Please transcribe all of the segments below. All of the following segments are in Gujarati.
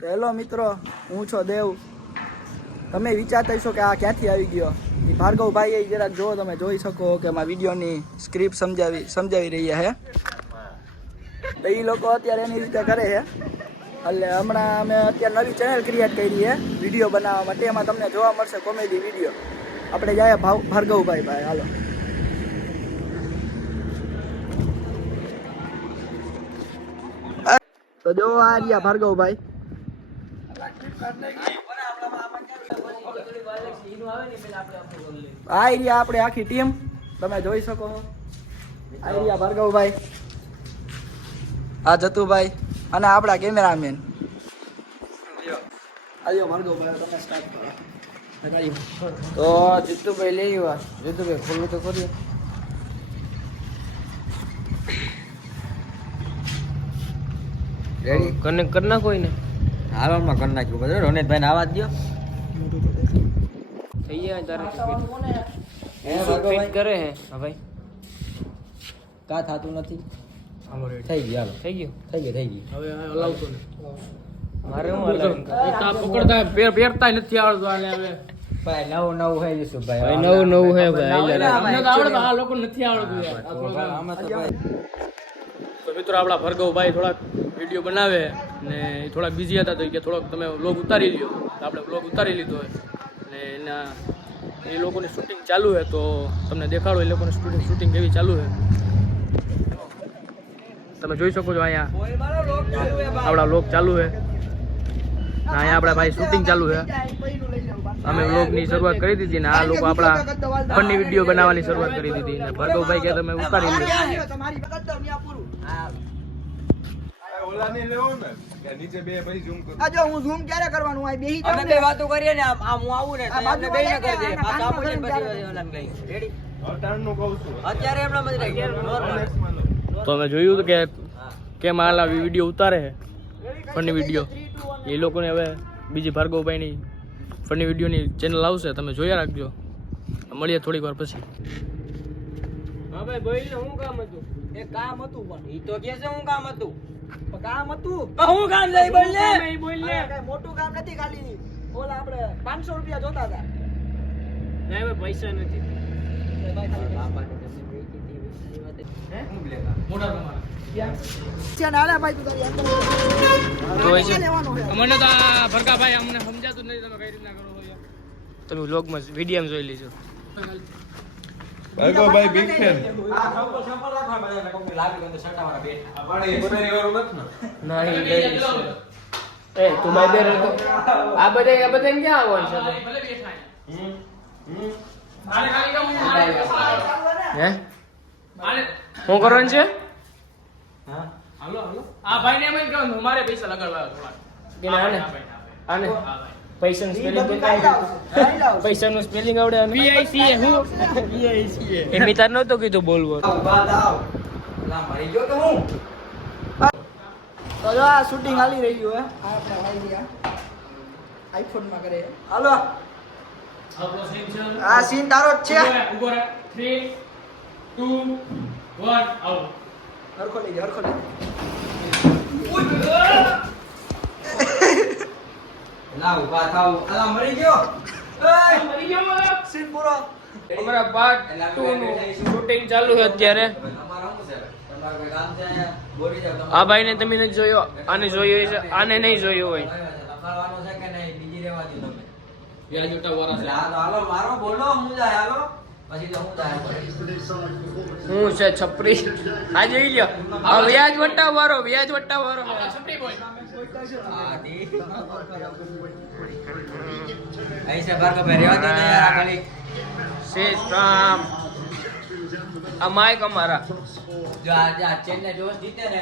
હેલો મિત્રો, હું છો દેવ. તમે વિચારતા હશો કે આ ક્યાંથી આવી ગયો. એ ભાર્ગવભાઈ એ જરાક જો તમે જોઈ શકો કે મારા વિડીયોની સ્ક્રિપ્ટ સમજાવી રહ્યા હે. તો એ લોકો અત્યારે એની રીતે કરે છે. એટલે હમણાં અમે અત્યારે નવી ચેનલ ક્રિએટ કરી છે વિડીયો બનાવવા માટે. એમાં તમને જોવા મળશે કોમેડી વિડીયો. આપણે જાય ભાર્ગવભાઈ ભાઈ, હાલો. તો જો આ રહ્યા ભાર્ગવભાઈ. આ રહ્યા આપણે આખી ટીમ, તમે જોઈ શકો. આ રહ્યા ભાર્ગવભાઈ, આ જતુભાઈ અને આપણા કેમેરામેન. આજો ભાર્ગવભાઈ, તમે સ્ટાર્ટ કરો. તો જીતુભાઈ લઈ આવ્યા. જીતુભાઈ ખોલું તો કરીએ. રેડી કનેક્ટ કરી નાખો ને. હાલમાં કરી નાખ્યું બધું. રોનિતભાઈ ને આવાજ દો. થઈ ગયા તારે હે ફિટ કરે હે. હા ભાઈ, કા થાતું નથી. હાલો રેડી થઈ ગયું. હાલો થઈ ગયું. થઈ ગયું. હવે હલાવતો ને મારે હું હલાવું તા પકડતા પહેરતા નથી આવડતું. આને હવે ભાઈ નવું હે યુસુફભાઈ. ભાઈ નવું હે ભાઈ. નવું અમને તો આવડે, આ લોકો નથી આવડતું યાર. આમાં તો ભાઈ તો મિત્રો આપણા ભાર્ગવભાઈ થોડાક વિડીયો બનાવે ને થોડાક બિઝી હતા, તો કે થોડોક તમે વ્લોગ ઉતારી લ્યો. તો આપણે વ્લોગ ઉતારી લીધો હોય ને એના એ લોકોની શૂટિંગ ચાલુ છે. તો તમને દેખાડો એ લોકોની શૂટિંગ કેવી ચાલુ છે. તમે જોઈ શકો છો અહીંયા આપણા વ્લોગ ચાલુ છે. અહીંયા આપણા ભાઈ શૂટિંગ ચાલુ છે. અમે વ્લોગની શરૂઆત કરી દીધી ને આ લોકો આપણા ફની વિડીયો બનાવવાની શરૂઆત કરી દીધી ને ભાર્ગવભાઈ કે તમે ઉતારી લો. આજો હું ઝૂમ ક્યારે કરવાનું? આ બેહી જાવ અમે બે વાતો કરીએ ને. આમ હું આવું ને તો અમને બે ન કરી દે. પાછા આપો ને પછી ઓલાને લઈ. રેડી ટર્નનું કહું છું. અત્યારે એમના મત રહી નોર્મલ. તો અમે જોયું કે કેમ આ વિડીયો ઉતારે છે ફની વિડીયો. એ લોકોને હવે બીજી ભાર્ગવભાઈની ફની વિડીયોની ચેનલ આવશે, તમે જોયા રાખજો. મળીએ થોડીક વાર પછી. હા ભાઈ, ભાઈ શું કામ હતું? એ કામ હતું પણ ઈ તો કે છે હું કામ હતું. કામ હતું. હું કામ લઈ બોલ ને. કઈ મોટું કામ નથી. ખાલી ઓલા આપણે 500 રૂપિયા જોતા હતા. નહીં ભાઈ, પૈસા નથી. અમને તો ભરકાભાઈ અમને સમજાતું નથી તમે કઈ રીતના કરો છો. તમે વ્લોગમાં વિડીયો જોઈ લેજો. ભાઈ બિગ ફેન. એ તું ભાઈ બેર હતો. આ બધા ક્યાં આવવાનું છે? હે શું કરવાનું છે? આ ભાઈ ને એમ જ કહું મારે પૈસા લગાડવા આને પૈસાનું સ્પેલિંગ આવડે. એ મિતાર નહોતો કીધું બોલવું. તો જો આ શૂટિંગ હાલી રહ્યું હે. આ આપણે ભાઈ ગયા આઈફોન માં કરે. હાલો, આ સીન તારો જ છે. ઉભો રહે. 3 2 1 આવો. હરખો લઈ જા, હરખો લઈ જા. લાવ ઉભા થાવ. અલા મરી ગયો. સીન પૂરો. અમારા પાર્ટ 2 નું શૂટિંગ ચાલુ છે અત્યારે. તમારા શું છે? તમારું કોઈ કામ છે? બોરી જાવ તમે. આ ભાઈને તમે નથી જોયો, આને જોયો છે, આને નહીં જોયો હોય. લખાડવાનું છે કે નહીં? બીજી રહેવા દો તમે. વ્યાજ ઉઠાવવાના છે. હાલો મારો બોલો. હું જાય હાલો. પછી તો હું જાય. હું છે છપરી. આ જોઈ લ્યો. આ વ્યાજ વટાવવાળો, વ્યાજ વટાવવાળો. છપરી બોય. અહીં છે ભાર્ગવભાઈ, રહેવા દો ને યાર. આ ખાલી શેષ રામ. આ માઈક અમારા. જો આ ચેન્નઈ જોશ જીતે ને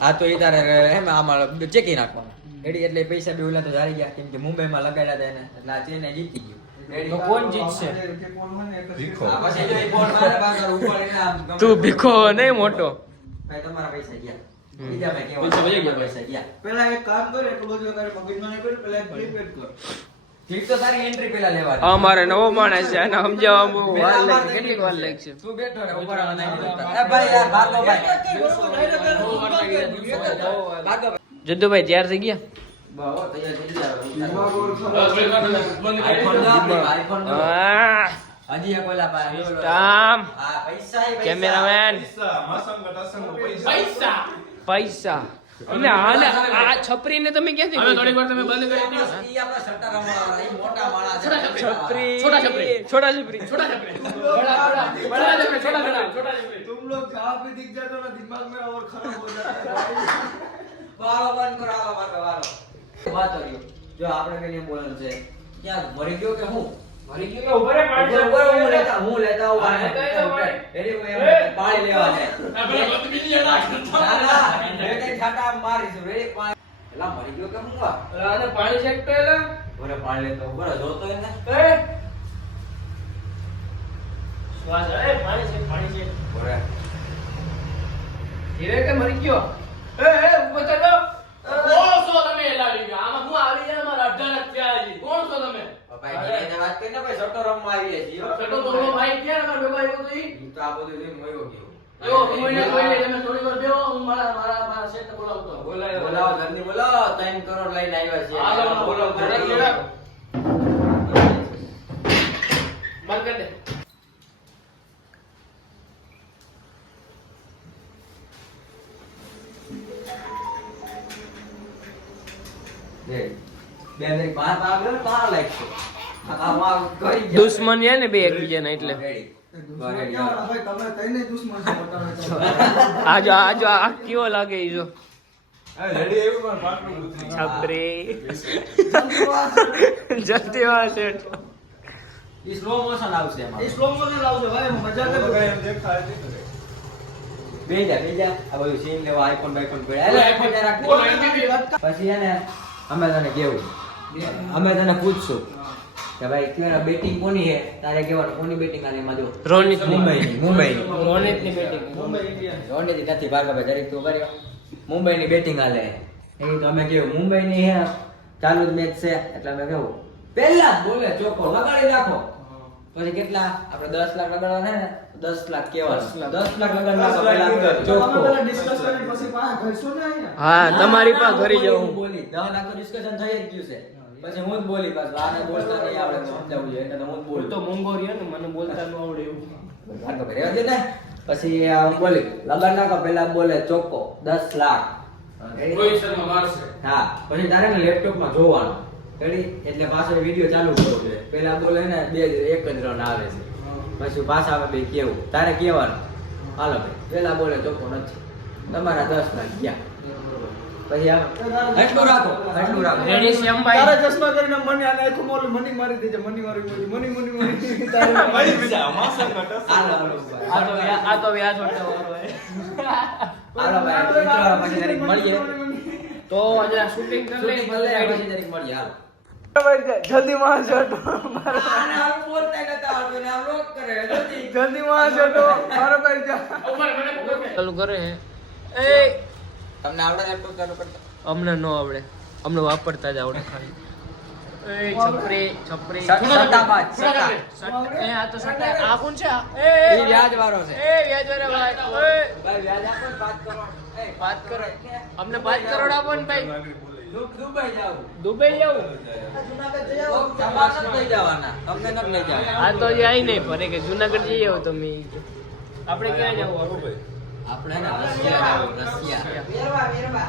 આ તો ઈ તારે એમ આમાં ચેકી નાખવાનું. એડી એટલે પૈસા બે ઓલા તો હારી ગયા, કેમ કે મુંબઈમાં લગાડ્યા હતા એને. એટલે આ ચેન્નઈ જીતી ગયું. તો કોણ જીતશે? ભીખો. આ પછી જો ઈ બોલ મારે બાજુ ઉપર એને આમ ગમે તું ભીખો નહીં મોટો. ભાઈ તમારા પૈસા ગયા. બીજા મેં કેવા પૈસા વહી ગયા. પૈસા ગયા. પેલા એક કામ કર, એટલું બધું તારે મગજમાં નહીં કર. પેલા એક પ્રીપેડ કર. ઠીક તો તારી એન્ટ્રી પેલા લેવાની. અમારે નવો માણસ છે, અને સમજાવવામાં બહુ વાર લાગે. કેટલીક વાર લાગશે? તું બેઠો ને ઉપર આવા નહીં બોલતા. એ ભાઈ યાર ભાર્ગવભાઈ. જદ્દુભાઈ તૈયાર થઈ ગયા? બહુ તૈયાર થઈ ગયા દિમાગ ઓર આઈફોન હા હજી એક ઓલા પાસે સ્ટામ હા પૈસા કેમેરામેન પૈસા પૈસા અને આ છપરીને તમે ક્યાંથી હવે થોડીક વાર તમે બંધ કરી દો ઈ આપણા સટ્ટા રમવાવાળા ઈ મોટા માણસ છે છપરી છોટા છપરી છોટા છપરી છોટા છપરી બડા બડા બડા છપરી છોટા છોટા છોટા છપરી तुम लोग जहाँ पे दिख जाते हो ना दिमाग मेरा और खराब हो जाता है વારો બંધ કરો વારો વાત કરી જો આપણે કઈ નહીં બોલવાનું છે ક્યાં મરી ગયો કે હું મરી ગયો કે ઉભરે હું લેતા એની પાણી લેવા જાય ના ના મેં કઈ છાટા મારીશું રેડી પાણી એલા મરી ગયો કે હું આને પાણી ચેક તો એલા બોલે પાણી લેતો ઉપર જોતો એને એ શ્વાસ એ પાણી છે બોલે ધીરે કે મરી ગયો એ ઉભો ચાલો કોણ છો તમે એલા આવી ગયા આમાં હું આવી જાય મારા અઢાર અત્યારે જી કોણ છો તમે ભાઈ ધીરે વાત કરીને ભાઈ સટ્ટો રમવા આવી છીએ છોટો તો ભાઈ ક્યાં મારા બેબા આવ્યો તો ઈ તો આ બધું જોઈ મોયો ગયો જો કોઈને તમે થોડી વાર બેહો હું મારા સેટ બોલાવતો બોલાવો જલ્દી બોલાવો 3 કરોડ લઈને આવ્યા છીએ હાલો બોલાવો જલ્દી. બંધ કર દે બે મિનિટ બહાર આગળ બહાર લાગશે આ માં કરી ગયા દુશ્મન છે ને બે એકબીજાના એટલે રેડી રેડી भाई તમે કઈને દુશ્મન છે બતાવે તો આજો આ કેવો લાગે ઈ જો રેડી આવ્યું પણ પાટલું ગુથરી છપરી જલ્દી વાળ સેટ ઈ સ્લો મોશન આવશે એમાં સ્લો મોશન આવશે ભાઈ મજા કરે એમ દેખાય છે બેજા આ બધું સીન લેવા આઈફોન બાઈફોન પડ્યા એટલે આઈફોન રાખો પછી એને અમે તને કેવું અમે તને પૂછશું કે ભાઈ કેવા બેટિંગ કોની છે તારે કેવાનું કોની બેટિંગ આને એમાં જો રોનિત મુંબઈની રોનિત ની બેટિંગ મુંબઈ ઇન્ડિયન્સ રોનિત નથી ભાર્ગવ જરીક તું કર્યો મુંબઈની બેટિંગ આલે એ તો અમે કેવું મુંબઈની હે ચાલુ જ મેચ છે એટલે અમે કેવું પહેલા જ બોલે ચોકો લગાડી નાખો પછી કેટલા આપણે 10 લાખ લગાડવાના ને 10 લાખ કેવાના 10 લાખ લગાડવાના પહેલા ચોકો તમે પેલા ડિસ્કસ કરી પછી પાછા ઘરશો ને અહીંયા હા તમારી પાસે ઘરે હું જાઉં બોલી 10 લાખ તો ડિસ્કશન થઈ જ ગયું છે પછી હું જ બોલી પાછું આને બોલતા નહીં આવડે તો સમજાવું જોઈએ એટલે તો હું જ બોલું તો મોંઘો રહ્યો ને મને બોલતા ન આવડે એવું ભાર્ગવ રહેવા દે ને પછી આ બોલી લગાડ નાખો પહેલા બોલે ચોકો 10 લાખ હા પછી તારે ને લેપટોપમાં જોવાનું રેડી એટલે પાછો વિડિયો ચાલુ કરવો જોઈએ પહેલા બોલે ને એક જ રન આવે છે પછી પાછા આવે બે કેવું તારે કેવાનું હાલો ભાઈ પહેલા બોલે ચોકો નથી તમારા 10 લાખ ગયા પછી એટલું રાખો રેડી છે અંબાઈ તારે ચશ્મા કરીને મને આને આખું મોલું મની મારી દેજે મની તારે મળી બીજા માસન આ તો વ્યાજ વટે વાળો હે હાલો ભાઈ મિત્રો પછી જરીક મળીએ તો આજે શૂટિંગ કરી શૂટિંગ કરી લે પછી જરીક મળીએ હાલો જલ્દી માં છોટો આને આમ બોલતા નતા આવડતું ને આમ રોક કરે જલ્દી જલ્દી માં છોટો મારો ભાઈ જા ચાલુ કરે હે એ તમને આવડે લેપટોપ ચાલુ કરતા અમને નો આવડે અમને વાપરતા જ આવડે ખાલી એ છપરી સટ્ટાબાજ, સટ્ટા. એ આ તો સટ્ટા આ કોણ છે એ ઈ વ્યાજ વાળો છે એ વ્યાજ વાળા ભાઈ ભાઈ વ્યાજ આપો ને 5 કરોડ એ 5 કરોડ અમને 5 કરોડ આપો ને ભાઈ દુબઈ જાવ દુબઈ જાવું જુનાગઢ જઈ આવો તમારે નથી લઈ જવાના તમને નથી લઈ જવાના આ તો જે આઈ નહીં ફરે કે જુનાગઢ જઈ આવો તમે આપણે ક્યાં જવું આપણે ને રશિયા જાવ રશિયા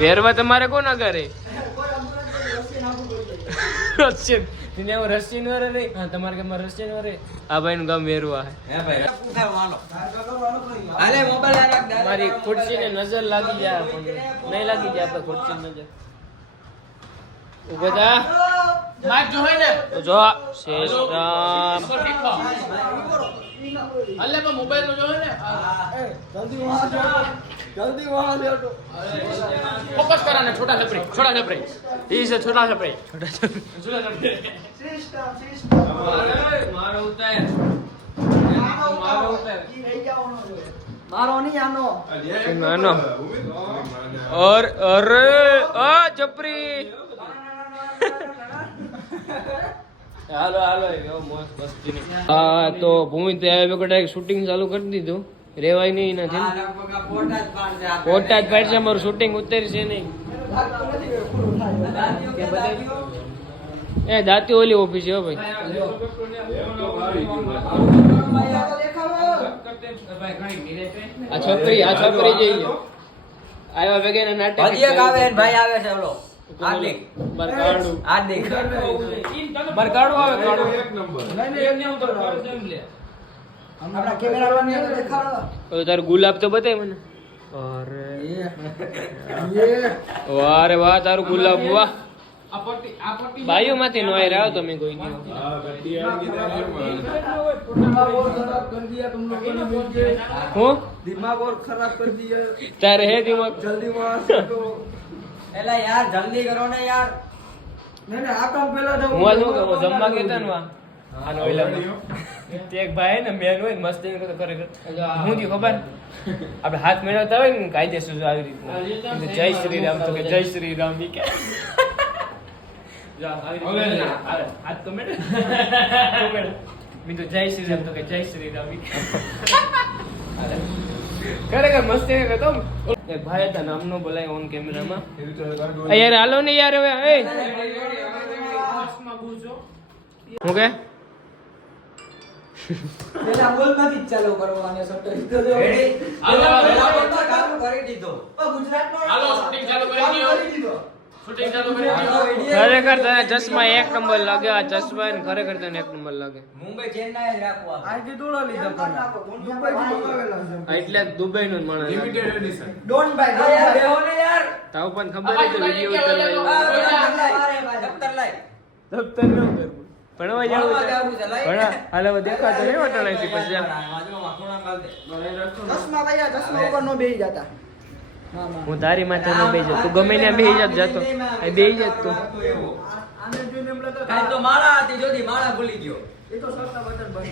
વેરવા તમારે કોણ કરે રશિયન તેને હું રશિયન વાળે નહીં હા તમારે ગામમાં રશિયન વાળે આ ભાઈ નું ગામ વેરવા હે હે ભાઈ પૂછાવાનો હાલે મોબાઈલ આ રાખ દે મારી ખુરશીને નજર લાગી જાય પણ નહીં લાગી જાય આપણે ખુરશીને નજર ઉભો થા માઈક જો હોય ને તો જો શેષરામ અલ્લે પણ મોબાઈલ નો જો હે ને જલ્દી વહાં લેટો फोकस करा ना छोटा छपरी ये से छोटा छपरी मारो उतार મારો નહીં આનો मानो और अरे आ छपरी હાલો એવો મસ્ત મસ્તી ની હા તો ભૂમિ તે આવે બેટા શૂટિંગ ચાલુ કરી દીધું રેવાય નહીં નથી આ લગભગ આ ફોટા જ પાડશે આપણે. ફોટા જ પાડશે અમારું શૂટિંગ ઉતરશે નહીં એ દાતી ઓલી ઓફિસ છે હો ભાઈ. આ છોકરી જઈ છે. આવ્યા ભેગા નાટક હજી એક આવે ને ભાઈ આવે છે ઓલો હાર્દિક બરકાડું હાર્દિક બરકાડું આવે કાડું. આપણા કેમેરાવાળાને એને દેખાડો. હવે તારું ગુલાબ તો બતાય મને. અરે વાહ તારું ગુલાબ વાહ. બાયુ માંથી નો આવ્યો તમે કોઈ નહીં. હું दिमाग और खराब कर दिया તારે હે દિમાગ. जल्दी वहां से तो એલા યાર જલ્દી કરો ને યાર नहीं आ काम पहला जाओ હું શું કહું જમવા કેતા ને વા આનો ઓલા તે એક ભાઈ ને મેન હોય ને મસ્ત તો કરે હું થયું ખબર આપણે હાથ મેળવતા હોય ને કાયદેસર આવી રીતના જય શ્રી રામ તો કે જય શ્રી રામ ઈ કે હાથ તો મેળ બીજું જય શ્રી રામ તો કે જય શ્રી રામ ઈ કે ખરેખર મસ્ત કરતો એક ભાઈ હતા નામનો બોલાય ઓન કેમેરામાં યાર હાલો ને યાર હવે એ હું કે પેલા બોલમાંથી જ ચાલુ કરવાનો શટર તો જો રેડી હાલો, હાલો. ચાલુ કરી દીધો ગુજરાતનો હાલો, shooting ચાલુ કરી દો. દીધો. શૂટિંગ ચાલુ કરી દીધો. ખરેખર તને ચશ્મા એક નંબર લાગે આ ચશ્મા ને ખરેખર તને એક નંબર લાગે મુંબઈ ચેન્નાઈ જ રાખવા आईटी तोड़ा ली था दुबई की मंगावेला આ એટલે જ દુબઈ નો માણસ ડોન્ટ બાય આ યાર બેહો ને યાર તાવ પણ ખબર છે વિડિયો આ ઉતારવા દફતર લાય દફતર નો કરવું ભણવા જાવું ભણવા છે જાવું છે, લઈ. ભણા હાલો દેખાતો નહીં હોટલ અહીંથી પછી આમ. બાજુમાં ખૂણામાં ગાળ દે. ચશ્મા ભાઈ ચશ્મા ઉપર નો બેહી જતા ના ના હું તારી માથે ન બેહી જાત તું ગમે ત્યાં બેહી જાત જાતો અહીં બેહી જાત તું आने जो ने बोला કાંઈ तो માળા હતી જોધી માળા ભૂલી ગયો ये तो सस्ता बटन बंद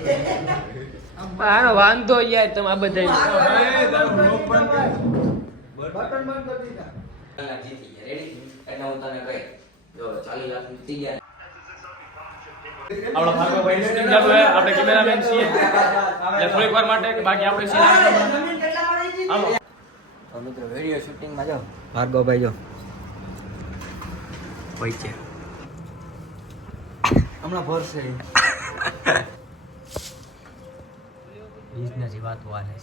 આનો વાંધો યાર તમે આ બધા बटन बंद कर दी था કલાક જીતી ગયા રેડી એટલે હું તને કહી જો 40 લાખ જીતી ગયા આપણા ભાર્ગવભાઈ શૂટિંગ ચાલુ છે આપણે કેમેરામેન છીએ એટલે થોડીક વાર માટે કે બાકી આપણે સીન જમીન કેટલા મળી ગઈ તો મિત્રો વિડિયો શૂટિંગ માં જાઓ ભાર્ગવભાઈ જો હોય છે हमारा भरसे બિઝનેસ ની વાત વાલે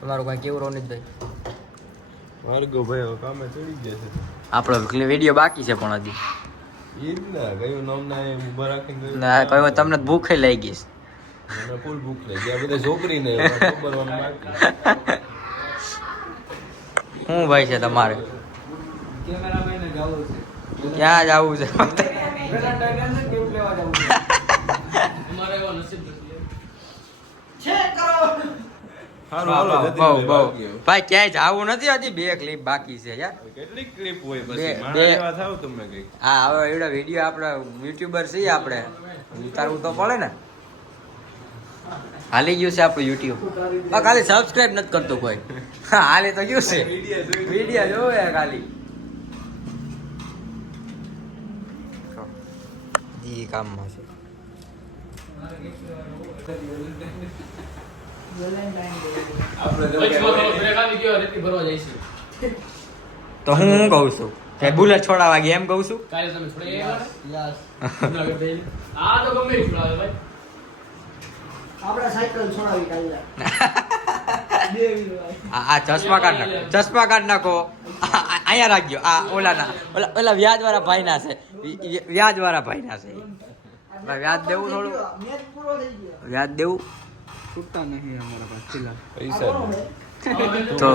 તમારું કઈ કેવું રોનિતભાઈ ભાર્ગવભાઈ હવે કામે ચડી ગયા છે આપણો વિડિયો બાકી છે પણ હજી ઈ જ ને કયું નામ ના એ ઉભા રાખીને ગયું ના કયો તમને ભૂખે લઈ ગઈ છે. મને ફૂલ ભૂખ લાગી આ બધા છોકરી ને ખબર બાકી શું ભાઈ છે તમારે कैमरामैन ने जाओ से ક્યાં જવું છે पहला टाइगर ने केव लेवा जाओ અમારે એવો નસીબ ચેક કરો હારું હાલો બહુ જતીનભાઈ બહુ વાગ્યો. ભાઈ ક્યાંય જાવું નથી હજી બે ક્લિપ બાકી છે યાર કેટલી ક્લિપ હોય બે- પછી બે- મારા જેવા થાવ તમે કઈક હા હવે એવડા વિડીયો આપણે યુટ્યુબર છીએ આપણે ઉતારવું તો પડે ને હાલી ગયું છે આપણું યુટ્યુબ ખાલી સબસ્ક્રાઇબ નથી કરતું કોઈ હા હાલી તો ગયું છે વિડીયો જોવે ખાલી ઈ કામમાં છે ભરવા જાય છે તો હું શું કહું છું કે બુલેટ છોડાવા ગયા એમ કહું છું કાલે તમે છોડી આવ્યા યસ આ તો ગમે ઈ છોડાવે ભાઈ આપડા સાયકલ છોડાવી કાઢી આ ચશ્મા કાઢ નાખો ચશ્મા કાઢ નાખો અહીંયા રાખજો આ ઓલા વ્યાજ વાળા ભાઈ ના છે વ્યાજ વાળા ભાઈ ના છે ભાઈ વ્યાજ દેવું થોડું મેચ પૂરો થઈ ગયો વ્યાજ દેવું छुट्टा नहीं हमारा पास फिलहाल પૈસા તો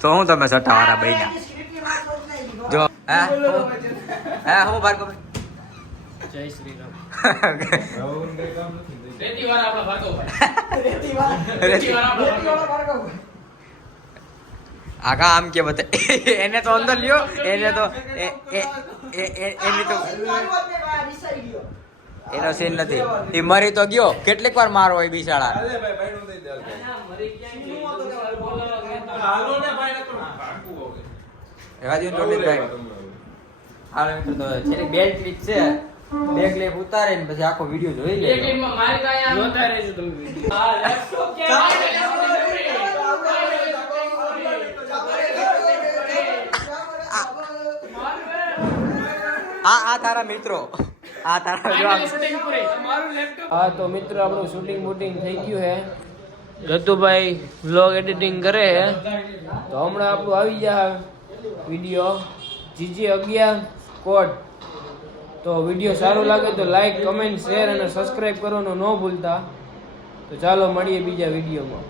તો હું તમે સટ્ટા વાળા ભાઈ ના જો હે હું ભાર્ગવ જય શ્રી રામ રાવણ કઈ કામ નથી રેતી વાળા આપણા ભાર્ગવભાઈ રેતી વાળા આપણા આખા આમ કે બતા એને તો અંદર લ્યો એને તો એની તો એનો સીન નથી એ મરી તો ગયો કેટલીક વાર મારો હોય બિચારા અરે ભાઈ ભાઈ નો દઈ દે હાલો ને ભાઈ નકર ભાગવું હવે એવા જેવું જોડી ભાઈ હાલ મિત્રો તો છેલ્લી બે ક્લિપ છે બે ક્લિપ ઉતારે ને પછી આખો વિડીયો જોઈ લે જોતા રહેજો તમે video. આ તારા મિત્રો આ તારા જો હા તો મિત્રો આપણું શૂટિંગ બૂટિંગ થઈ ગયું હે ગતુભાઈ વ્લોગ એડિટિંગ કરે હે તો હમણાં આપણું આવી જાય વિડીયો GG11 કોડ તો વિડીયો સારો લાગે તો લાઈક કમેન્ટ શેર અને સબસ્ક્રાઇબ કરવાનું ન ભૂલતા તો ચાલો મળીએ બીજા વિડીયોમાં